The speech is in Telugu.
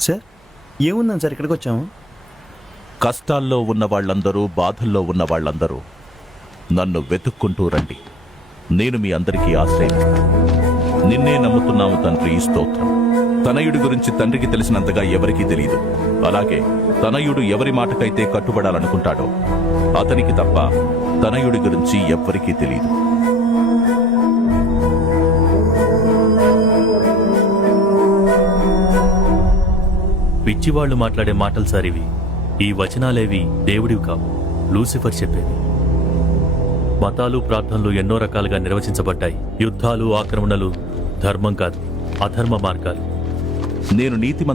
సార్ ఏముందని సార్ ఇక్కడికి వచ్చాము? కష్టాల్లో ఉన్న వాళ్ళందరూ, బాధల్లో ఉన్న వాళ్ళందరూ నన్ను వెతుక్కుంటూ రండి. నేను మీ అందరికీ ఆశ్రయిస్తాను. నిన్నే నమ్ముతున్నాము తండ్రి, స్తోత్రం. తనయుడి గురించి తండ్రికి తెలిసినంతగా ఎవరికీ తెలియదు. అలాగే తనయుడు ఎవరి మాటకైతే కట్టుబడాలనుకుంటాడో అతనికి తప్ప తనయుడి గురించి ఎవ్వరికీ తెలియదు. పిచ్చివాళ్లు మాట్లాడే మాటలు సార్ ఇవి. ఈ వచనాలేవి దేవుడివి కావు, లూసిఫర్ చెప్పేవి. మతాలు, ప్రార్థనలు ఎన్నో రకాలుగా నిర్వచించబడ్డాయి. యుద్ధాలు, ఆక్రమణలు ధర్మం కాదు, అధర్మ మార్గాలు. నేను నీతిమంతుడిని